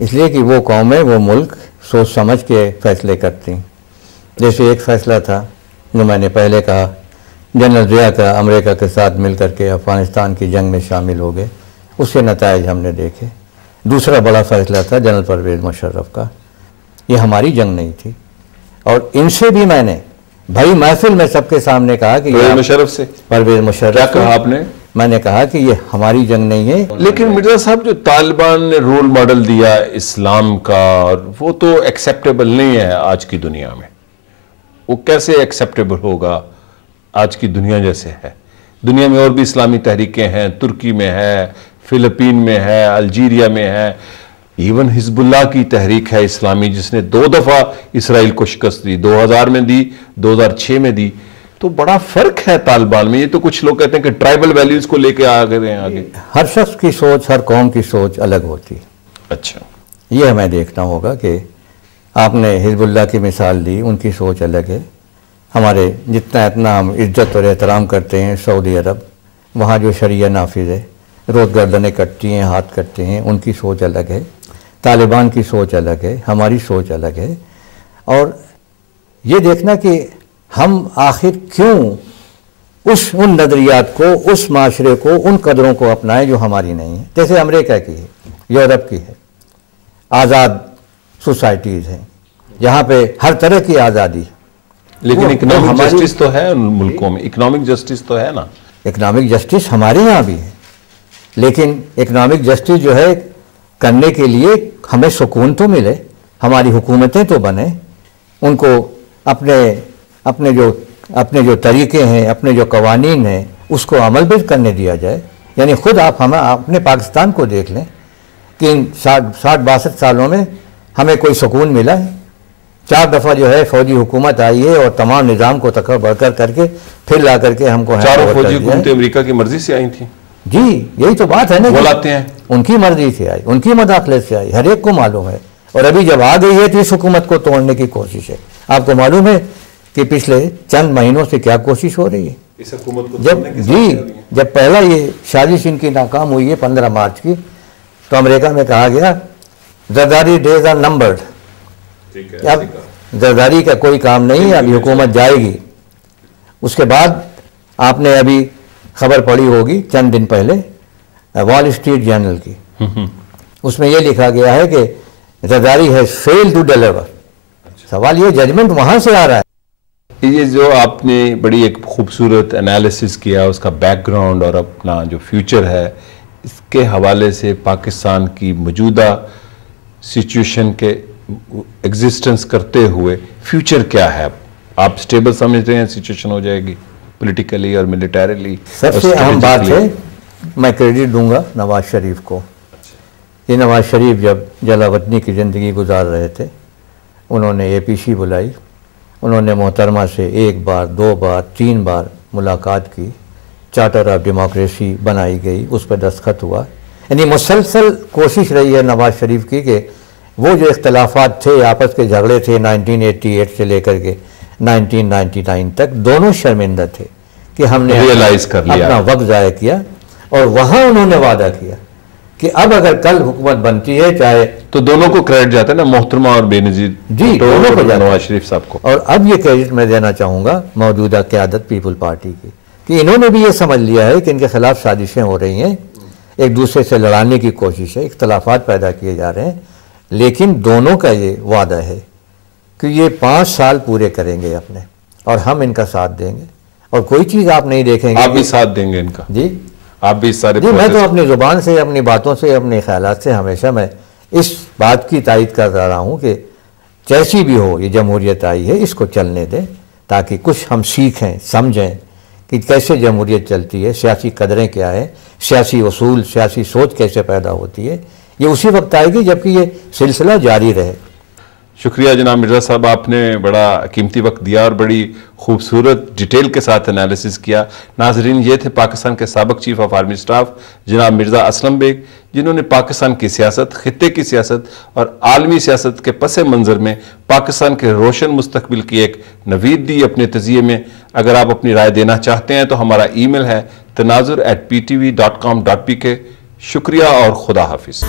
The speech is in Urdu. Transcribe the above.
اس لیے کہ وہ قومیں، وہ ملک سوچ سمجھ کے فیصلے کرتی ہیں. جیسے ایک فیصلہ تھا جو میں نے پہلے کہا، جنرل ضیاء کا امریکہ کے ساتھ مل کر کے افغانستان کی جنگ میں شامل ہو گئے، اس کے نتائج ہم نے دیکھے. دوسرا بڑا فیصلہ تھا جنرل پرویز مشرف کا. یہ ہماری جنگ نہیں تھی، اور ان سے بھی میں نے بھائی محفل میں سب کے سامنے کہا کہ پرویز مشرف سے پرویز مشرف کیا کہا آپ نے؟ میں نے کہا کہ یہ ہماری جنگ نہیں ہے. لیکن مرزا صاحب جو طالبان نے رول ماڈل دیا اسلام کا، وہ تو ایکسیپٹیبل نہیں ہے آج کی دنیا میں. وہ کیسے ایکسیپٹیبل ہوگا آج کی دنیا جیسے ہے؟ دنیا میں اور بھی اسلامی تحریکیں ہیں، ترکی میں ہے، فلپین میں ہے، الجیریا میں ہے، ایون حزب اللہ کی تحریک ہے اسلامی جس نے 2 دفعہ اسرائیل کو شکست دی، 2000 میں دی، 2006 میں دی. تو بڑا فرق ہے طالبان میں. یہ تو کچھ لوگ کہتے ہیں کہ ٹرائبل ویلیوز کو لے کے آ گئے ہیں آگے. ہر شخص کی سوچ، ہر قوم کی سوچ الگ ہوتی. اچھا، یہ ہمیں دیکھنا ہوگا کہ آپ نے حزب اللہ کی مثال دی، ان کی سوچ الگ ہے. ہمارے جتنا اتنا ہم عزت اور احترام کرتے ہیں سعودی عرب، وہاں جو شریعہ نافذ ہے، روز گردنیں کٹتی ہیں، ہاتھ کٹتے ہیں، ان کی سوچ الگ ہے. طالبان کی سوچ الگ ہے، ہماری سوچ الگ ہے. اور یہ دیکھنا کہ ہم آخر کیوں ان نظریات کو، اس معاشرے کو، ان قدروں کو اپنائیں جو ہماری نہیں ہیں. جیسے امریکہ کی ہے، یورپ کی ہے، آزاد سوسائٹیز ہیں جہاں پہ ہر طرح کی آزادی. لیکن اکنامک جسٹس تو ہے ان ملکوں میں، اکنامک جسٹس تو ہے نا. اکنامک جسٹس ہمارے یہاں بھی ہے، لیکن اکنامک جسٹس جو ہے کرنے کے لیے ہمیں سکون تو ملے، ہماری حکومتیں تو بنیں، ان کو اپنے جو طریقے ہیں، اپنے جو قوانین ہیں، اس کو عمل بھی کرنے دیا جائے. یعنی خود آپ اپنے پاکستان کو دیکھ لیں کہ ان 60-62 سالوں میں ہمیں کوئی سکون ملا ہے. 4 دفعہ جو ہے فوجی حکومت آئی ہے اور تمام نظام کو برقرار کر کے پھر لا کر کے ہم کو چاروں فوجی حکومتیں امریکہ کی مرضی سے آئی تھیں. جی یہی تو بات ہے نا، وہ لاتے ہیں ان کی مرضی سے آئی، ان کی مداخلت سے آئی، ہر ایک کو معلوم ہے. اور ابھی جب آ گئی ہے تو اس حکومت کو توڑنے کی کوشش ہے. آپ کو معلوم ہے کہ پچھلے چند مہینوں سے کیا کوشش ہو رہی ہے اس حکومت کو جب پہلا یہ سازش ان کی ناکام ہوئی ہے 15 مارچ کی، تو امریکہ میں کہا گیا زرداری ڈیز آر نمبرڈ. اب زرداری کا کوئی کام نہیں ہے، ابھی حکومت جائے گی. اس کے بعد آپ نے ابھی خبر پڑھی ہوگی چند دن پہلے وال اسٹریٹ جرنل کی، اس میں یہ لکھا گیا ہے کہ Zardari has failed to deliver. سوال یہ ججمنٹ وہاں سے آ رہا ہے. یہ جو آپ نے بڑی ایک خوبصورت انالیسس کیا اس کا بیک گراؤنڈ اور اپنا جو فیوچر ہے، اس کے حوالے سے پاکستان کی موجودہ سچویشن کے ایگزسٹنس کرتے ہوئے فیوچر کیا ہے؟ آپ سٹیبل سمجھتے ہیں سچویشن ہو جائے گی پولیٹیکلی اور ملیٹریلی؟ سب سے اہم بات ہے، میں کریڈٹ دوں گا نواز شریف کو. یہ نواز شریف جب جلا وطنی کی زندگی گزار رہے تھے، انہوں نے اے پی سی بلائی، انہوں نے محترمہ سے 1 بار 2 بار 3 بار ملاقات کی، چارٹر آف ڈیموکریسی بنائی گئی، اس پہ دستخط ہوا. یعنی مسلسل کوشش رہی ہے نواز شریف کی کہ وہ جو اختلافات تھے، آپس کے جھگڑے تھے 1988 سے لے کر کے 1999 تک، دونوں شرمندہ تھے کہ ہم نے اپنا وقت ضائع کیا. اور وہاں انہوں نے وعدہ کیا کہ اب اگر کل حکومت بنتی ہے چاہے تو دونوں کو کریڈٹ جاتا ہے نا، محترمہ اور بے نظیر جی دونوں کو نواز شریف صاحب کو. اور اب یہ کریڈٹ میں دینا چاہوں گا موجودہ قیادت پیپل پارٹی کی کہ انہوں نے بھی یہ سمجھ لیا ہے کہ ان کے خلاف سازشیں ہو رہی ہیں، ایک دوسرے سے لڑانے کی کوشش ہے، اختلافات پیدا کیے جا رہے ہیں. لیکن دونوں کا یہ وعدہ ہے کہ یہ 5 سال پورے کریں گے اپنے، اور ہم ان کا ساتھ دیں گے. اور کوئی چیز آپ نہیں دیکھیں گے. آپ بھی ساتھ دیں گے ان کا؟ جی آپ بھی سارے جی میں تو اپنی زبان سے، اپنی باتوں سے، اپنے خیالات سے ہمیشہ میں اس بات کی تائید کرتا رہا ہوں کہ جیسی بھی ہو یہ جمہوریت آئی ہے، اس کو چلنے دیں تاکہ کچھ ہم سیکھیں، سمجھیں کہ کیسے جمہوریت چلتی ہے، سیاسی قدریں کیا ہے، سیاسی اصول، سیاسی سوچ کیسے پیدا ہوتی ہے. یہ اسی وقت آئے گی جبکہ یہ سلسلہ جاری رہے. شکریہ جناب مرزا صاحب، آپ نے بڑا قیمتی وقت دیا اور بڑی خوبصورت ڈیٹیل کے ساتھ انالیسس کیا. ناظرین، یہ تھے پاکستان کے سابق چیف آف آرمی سٹاف جناب مرزا اسلم بیگ، جنہوں نے پاکستان کی سیاست، خطے کی سیاست اور عالمی سیاست کے پس منظر میں پاکستان کے روشن مستقبل کی ایک نوید دی اپنے تجزیے میں. اگر آپ اپنی رائے دینا چاہتے ہیں تو ہمارا ای میل ہے tanazur@ptv.com.pk. شکریہ اور خدا حافظ.